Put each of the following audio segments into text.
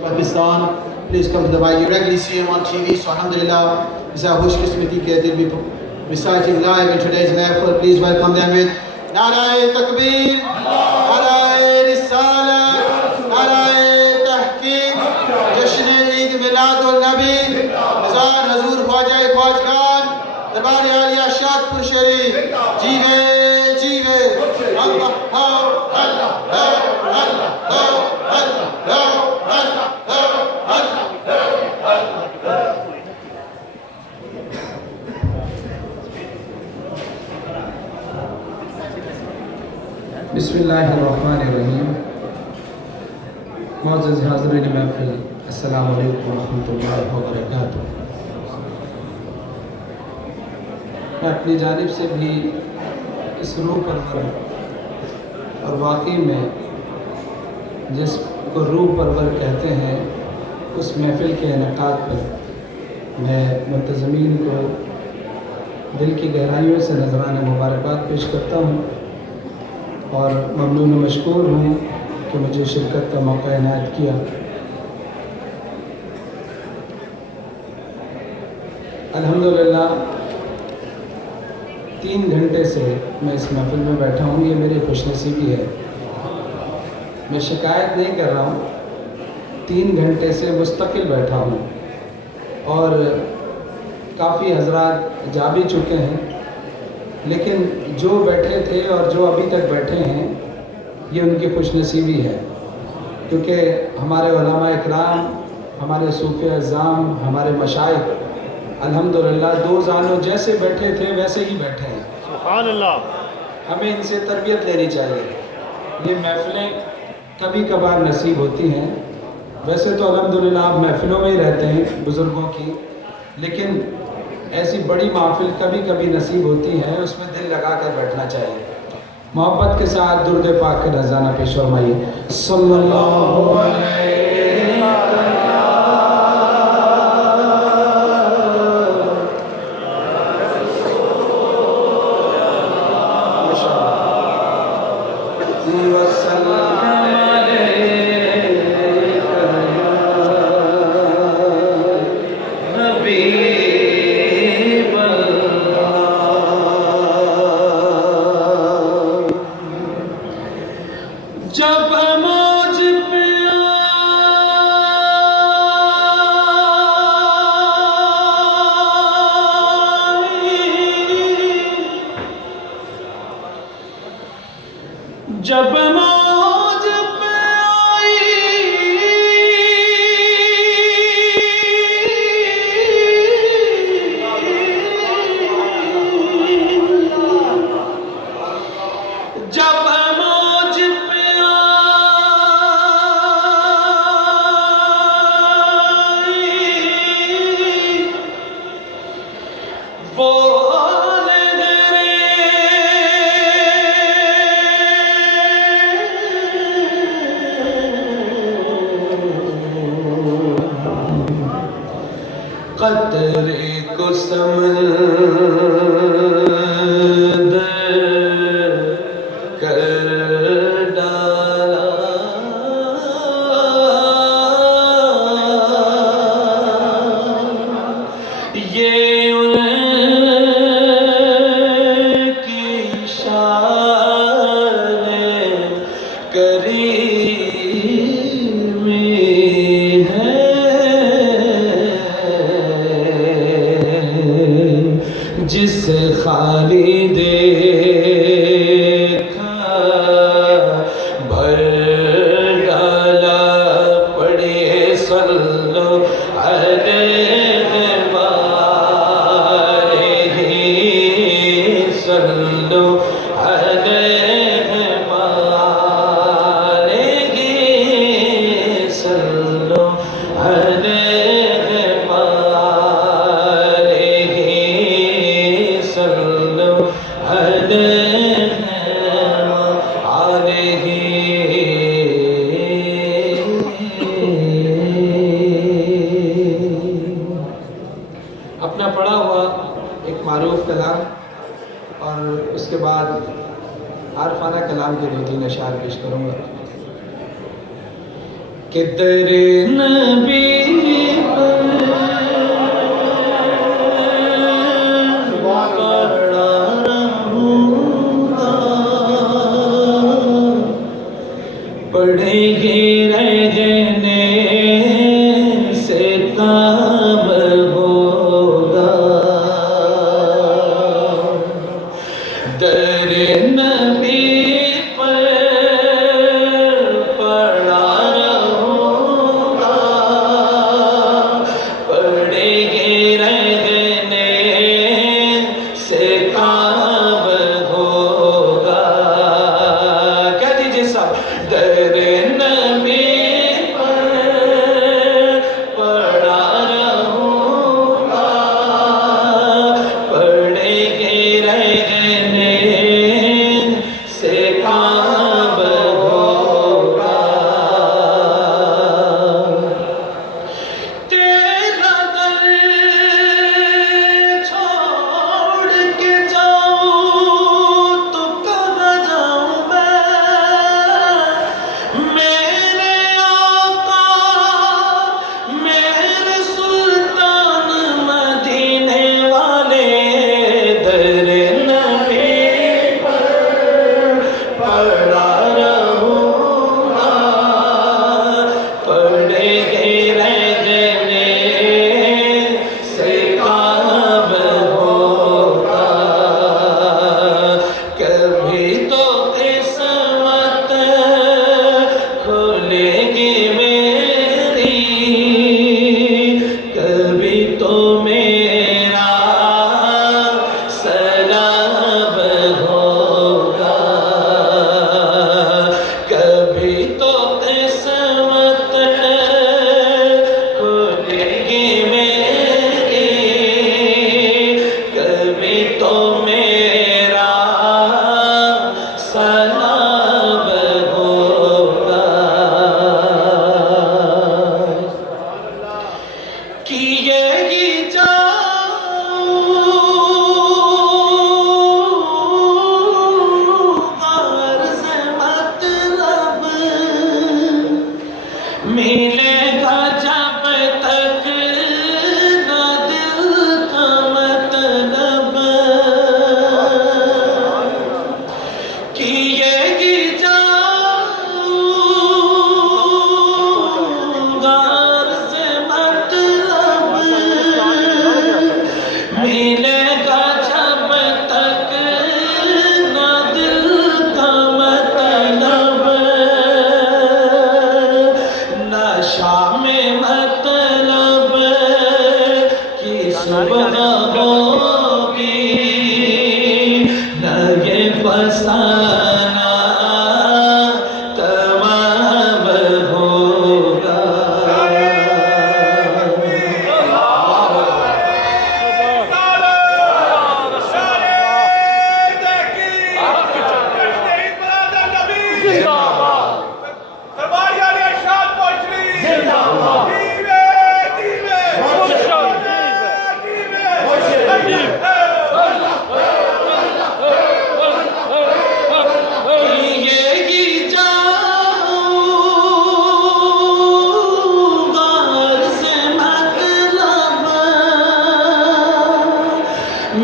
Pakistan, please come to the Dubai. You regularly see him on TV, so alhamdulillah, it's our wish Qismati ke they'll be reciting live in today's mahfil. Please welcome them with Narae Takbir, Narae Risala, Narae Tahqiq, Jashn Eid Miladul Nabi, Nazar Hazur Khwaja Khwajgan, Darbar Aliya Shadpur Sharif, Jeeve, Jeeve, Allah, Allah, बिस्मिल्लाहिर्रहमानिर्रहीम। मौजूद हाज़रीन महफ़िल, अस्सलामु अलैकुम वरहमतुल्लाहि वबरकातुहू। मैं अपनी जानिब से भी इस रूह परवर और वाकई में जिसको रूह परवर कहते हैं उस महफ़िल के इनेकाद पर मैं मुंतज़मीन को दिल की गहराइयों से नज़राना मुबारकबाद पेश करता हूँ और ममनून मशकूर हूँ कि मुझे शिरकत का मौका इनायत किया। अल्हम्दुलिल्लाह 3 घंटे से मैं इस महफिल में बैठा हूँ, ये मेरी खुशनसीबी है। मैं शिकायत नहीं कर रहा हूँ, 3 घंटे से मुस्तकिल बैठा हूँ और काफ़ी हज़रात जा भी चुके हैं, लेकिन जो बैठे थे और जो अभी तक बैठे हैं ये उनकी खुशनसीबी है, क्योंकि हमारे उलमा इकराम, हमारे सूफ़ी अज़्ज़ाम, हमारे मशाइख अल्हम्दुलिल्लाह 2 जानों जैसे बैठे थे वैसे ही बैठे हैं। सुभान अल्लाह। हमें इनसे तरबियत लेनी चाहिए। ये महफ़िलें कभी कभार नसीब होती हैं, वैसे तो अल्हम्दुलिल्लाह आप महफ़िलों में ही रहते हैं बुज़ुर्गों की, लेकिन ऐसी बड़ी महफ़िल कभी कभी नसीब होती है, उसमें दिल लगा कर बैठना चाहिए। मोहब्बत के साथ दुरूद पाक का नज़राना पेश फरमाइए। सल्लल्लाहु अलैहि जब मौज पे आई जब मौज पे आई वो कतरे को समंदर कर डाला, ये उनकी शान करीमी है, जिस खाली देखा भर डाला, पड़े सल्लो अलैहि वालैहि सल्लो अलैहि वालैहि सल्लो अलैहि वालैहि सल्लो अलैहि। अपना पढ़ा हुआ एक मारूफ कलाम और उसके बाद आरफाना कलाम के 2-3 अशार पेश करूँगा। कि दरे नबी पढ़ेंगे रहने से काम होगा। दरे नबी पर पढ़ा रहूँगा, पढ़ेंगे रहने से काम होगा। कह दीजिए सब, दरे नबी पर पढ़ा रहूँगा, पढ़ेंगे रहने से काम होगा। तेरा दर छोड़ के जाऊँ तो कहाँ जाऊँ मेरे आका, मेरे सुल्तान मदीने वाले। दरे नबी पर पढ़ा रहूँगा, पढ़ेंगे रहने से काम होगा। कभी तो किस्मत खुलेगी मेरी, कभी तो मेरा सलाम होगा। कभी तो किस्मत खुलेगी मेरी, कभी तो मेरा सलाम होगा। किए ही जाऊँ अर्ज़ मतलब, मिलेगा जब तक ना दिल का मतलब। किए ही जाऊँ अर्ज़ मतलब, मिलेगा जब तक ना दिल का मतलब। नशा में मतलब की सुबह होगी, न ये फसाना तमाम होगा।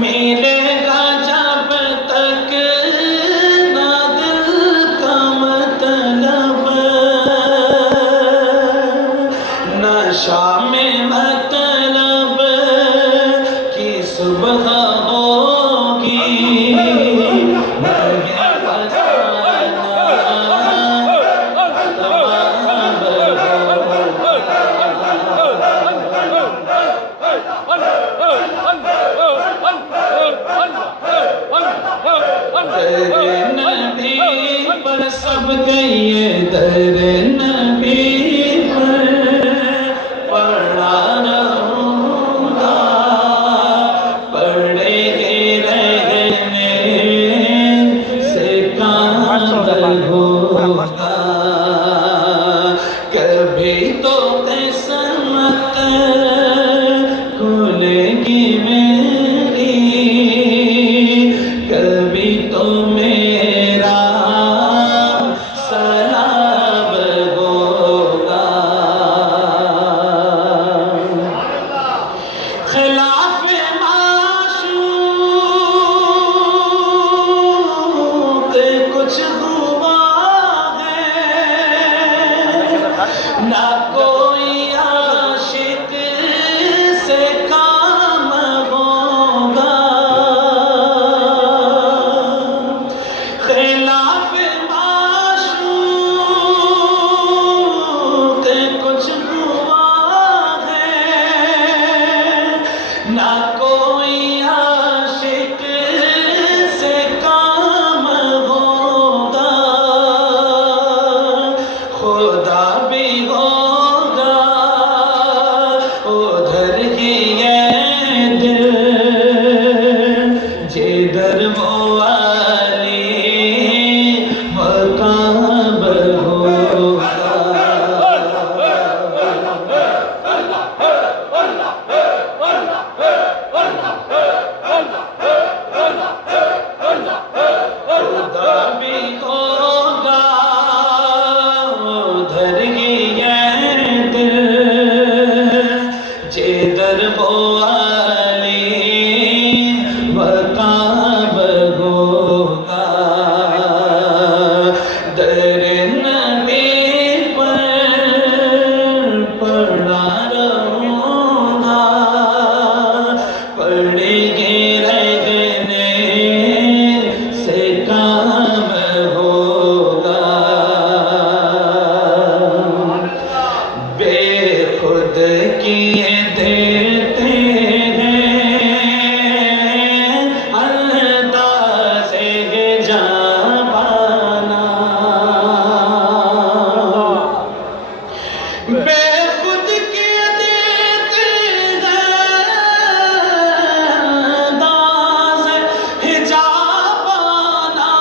मिलेगा जब तक ना दिल का मतलब। नशा में मतलब की सुबह होगी, न ये फसाना तमाम दरे नबी पर सब गए। दरे नबी पर पढ़ा रहूँगा, पढ़ेंगे रहने से काम होगा। कभी तो किस्मत खुलेगी मेरी, कभी तो मेरा सलाम होगा। कोई आशिक से काम होगा, खिलाफ माशूक कुछ हुआ है, ना कोई आशिक से काम होगा, खुदा भी होगा उधर ही है दिल, जिधर वो वाली मकाम होगा। खुदा भी होगा उधर ही है दिल, जिधर वो वाली मकाम होगा। दर नबी पर पड़ा रहूँगा, पड़ेंगे रहने से काम होगा। बेखुद किए देते हैं अंदाज़े जाबाना, बेखुद किए देते हैं अंदाज़े जाबाना,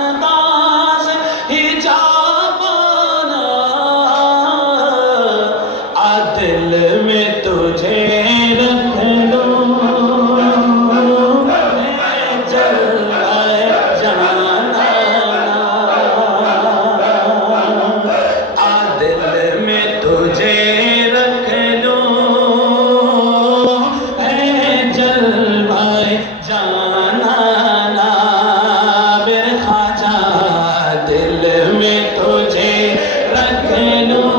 अंदाज़े जाबाना। आ दिल में तुझे रख लूं, मैं जलवाए जाना, आ दिल में तुझे रख लूं, मैं जलवाए जाना ना, मेरे ख्वाजा दिल में तुझे रख लूं,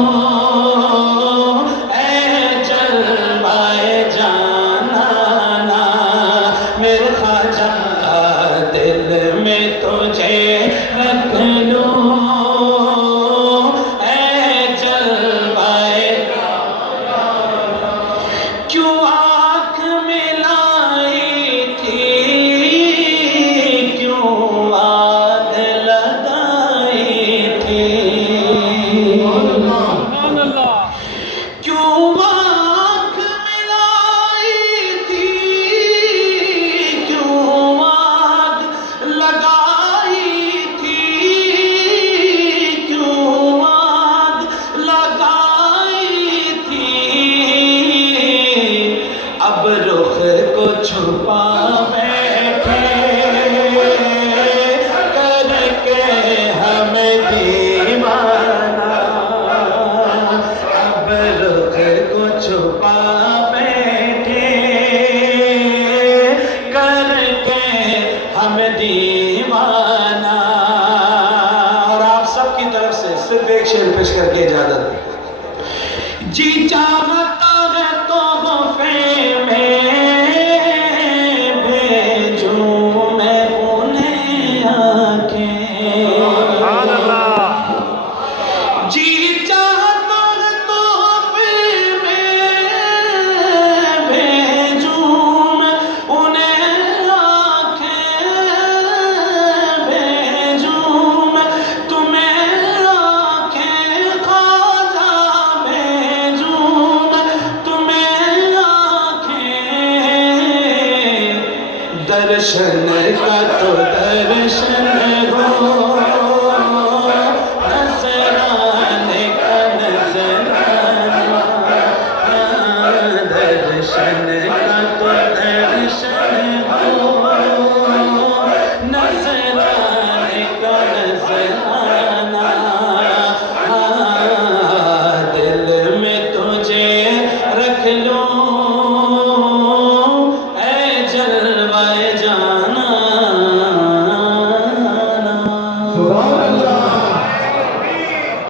ऐ जलवाए जाना ना, मेरे ख्वाजा दिल में तुझे रख लूं, ऐ जलवाए। क्यों आँख मिलाई थी, क्यों आग लगाई थी, क्यों आँख मिलाई थी, क्यों आग लगाई थी, क्यों आग लगाई थी। अब रुख को छुपा बैठे करके हमें दीवाना, अब रुख को छुपा बैठे करके हमें दीवाना। और आप सबकी तरफ से सिर्फ एक शेर पेश करके इजाजत। जी चाहता है तोहफे में भेजूं मैं उन्हें आंखें, जी चाहता है तोहफे में भेजूं मैं उन्हें आंखें, भेजूं मैं तुम्हें आंखें, ख्वाजा भेजूं मैं तुम्हें आंखें। दर्शन का तो दर्शन हो, नजराने का नजराना, दर्शन का तो दर्शन हो, नजराने का नजराना। दिल में तुझे रख लूं, ऐ जलवाए जाना।